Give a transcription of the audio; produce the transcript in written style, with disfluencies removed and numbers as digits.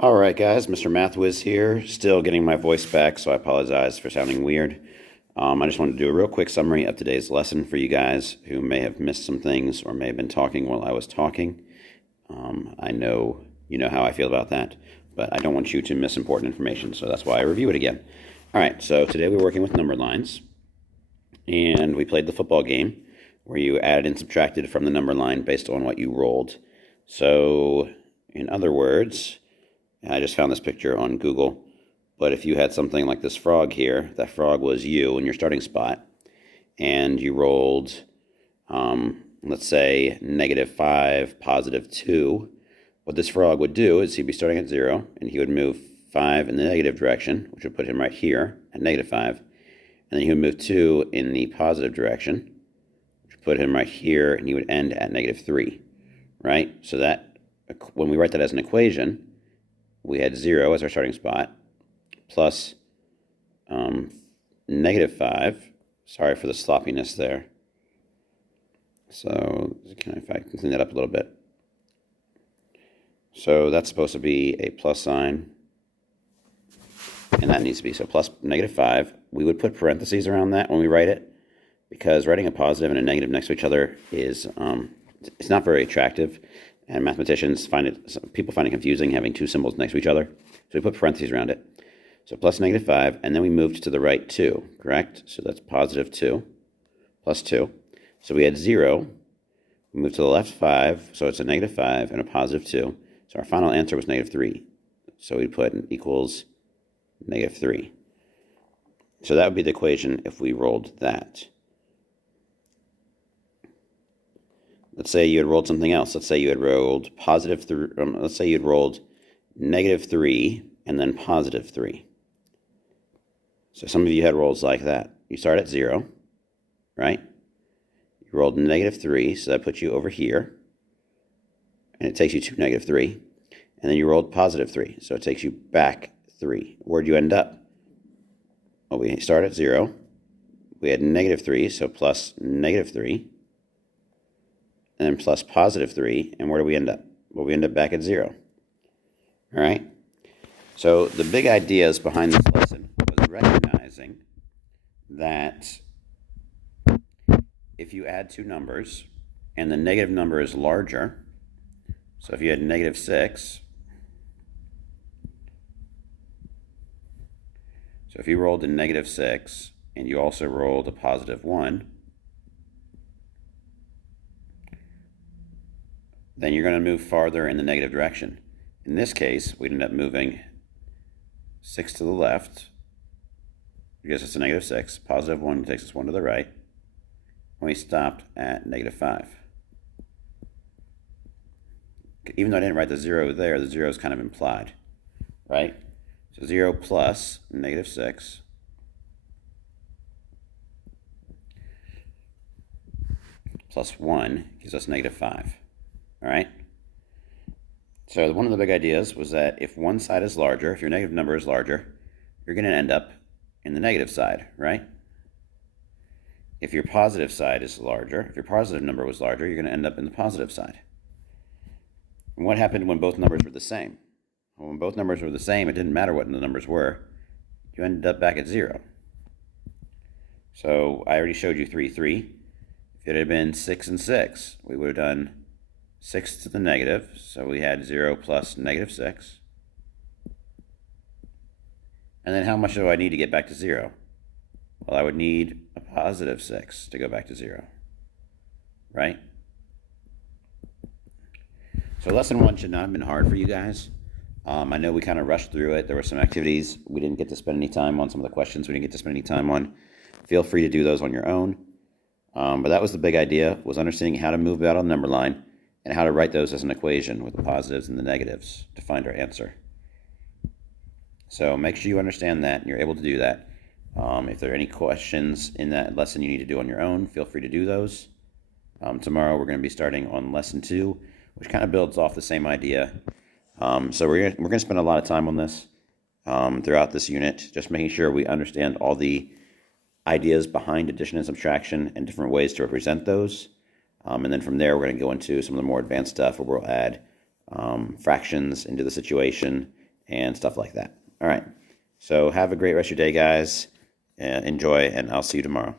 All right, guys, Mr. Mathwiz here. Still getting my voice back, so I apologize for sounding weird. I just wanted to do a real quick summary of today's lesson for you guys who may have missed some things or may have been talking while I was talking. I know you know how I feel about that, but I don't want you to miss important information, so that's why I review it again. All right, so today we're working with number lines, and we played the football game where you added and subtracted from the number line based on what you rolled. So, in other words, I just found this picture on Google, but if you had something like this frog here, that frog was you in your starting spot, and you rolled, let's say, -5, +2, what this frog would do is he'd be starting at 0, and he would move 5 in the negative direction, which would put him right here at -5, and then he would move 2 in the positive direction, which would put him right here, and he would end at -3, right? So that, when we write that as an equation, we had 0 as our starting spot, plus -5. Sorry for the sloppiness there. So if I can clean that up a little bit. So that's supposed to be a plus sign, and that needs to be, so plus -5. We would put parentheses around that when we write it, because writing a positive and a negative next to each other is it's not very attractive, and mathematicians people find it confusing having two symbols next to each other. So we put parentheses around it. So plus -5, and then we moved to the right 2, correct? So that's +2 plus 2. So we had 0. We moved to the left 5, so it's a -5 and a +2. So our final answer was -3. So we put equals -3. So that would be the equation if we rolled that. Let's say you had rolled something else. Let's say you had rolled let's say you'd rolled -3 and then +3. So some of you had rolls like that. You start at 0, right? You rolled -3, so that puts you over here, and it takes you to -3. And then you rolled +3, so it takes you back 3. Where'd you end up? Well, we start at 0. We had -3, so plus -3. And then plus +3, and where do we end up? Well, we end up back at 0. All right? So the big ideas behind this lesson was recognizing that if you add two numbers and the negative number is larger, so if you had -6, so if you rolled a -6 and you also rolled a +1, then you're going to move farther in the negative direction. In this case, we'd end up moving 6 to the left, because it's a -6. +1 takes us 1 to the right, and we stopped at -5. Even though I didn't write the 0 there, the 0 is kind of implied, right? So 0 plus -6 plus 1 gives us -5. All right? So one of the big ideas was that if one side is larger, if your negative number is larger, you're going to end up in the negative side, right? If your positive side is larger, if your positive number was larger, you're going to end up in the positive side. And what happened when both numbers were the same? Well, when both numbers were the same, it didn't matter what the numbers were. You ended up back at 0. So I already showed you 3, 3. If it had been 6 and 6, we would have done 6 to the negative, so we had 0 plus -6. And then how much do I need to get back to 0? Well, I would need a +6 to go back to 0, right? So lesson 1 should not have been hard for you guys. I know we kind of rushed through it. There were some activities we didn't get to spend any time on, some of the questions we didn't get to spend any time on. Feel free to do those on your own. But that was the big idea, was understanding how to move about on the number line, and how to write those as an equation with the positives and the negatives to find our answer. So make sure you understand that and you're able to do that. If there are any questions in that lesson you need to do on your own, feel free to do those. Tomorrow we're going to be starting on lesson 2, which kind of builds off the same idea. So we're going to spend a lot of time on this throughout this unit, just making sure we understand all the ideas behind addition and subtraction and different ways to represent those. And then from there, we're going to go into some of the more advanced stuff where we'll add fractions into the situation and stuff like that. All right. So have a great rest of your day, guys. Enjoy, and I'll see you tomorrow.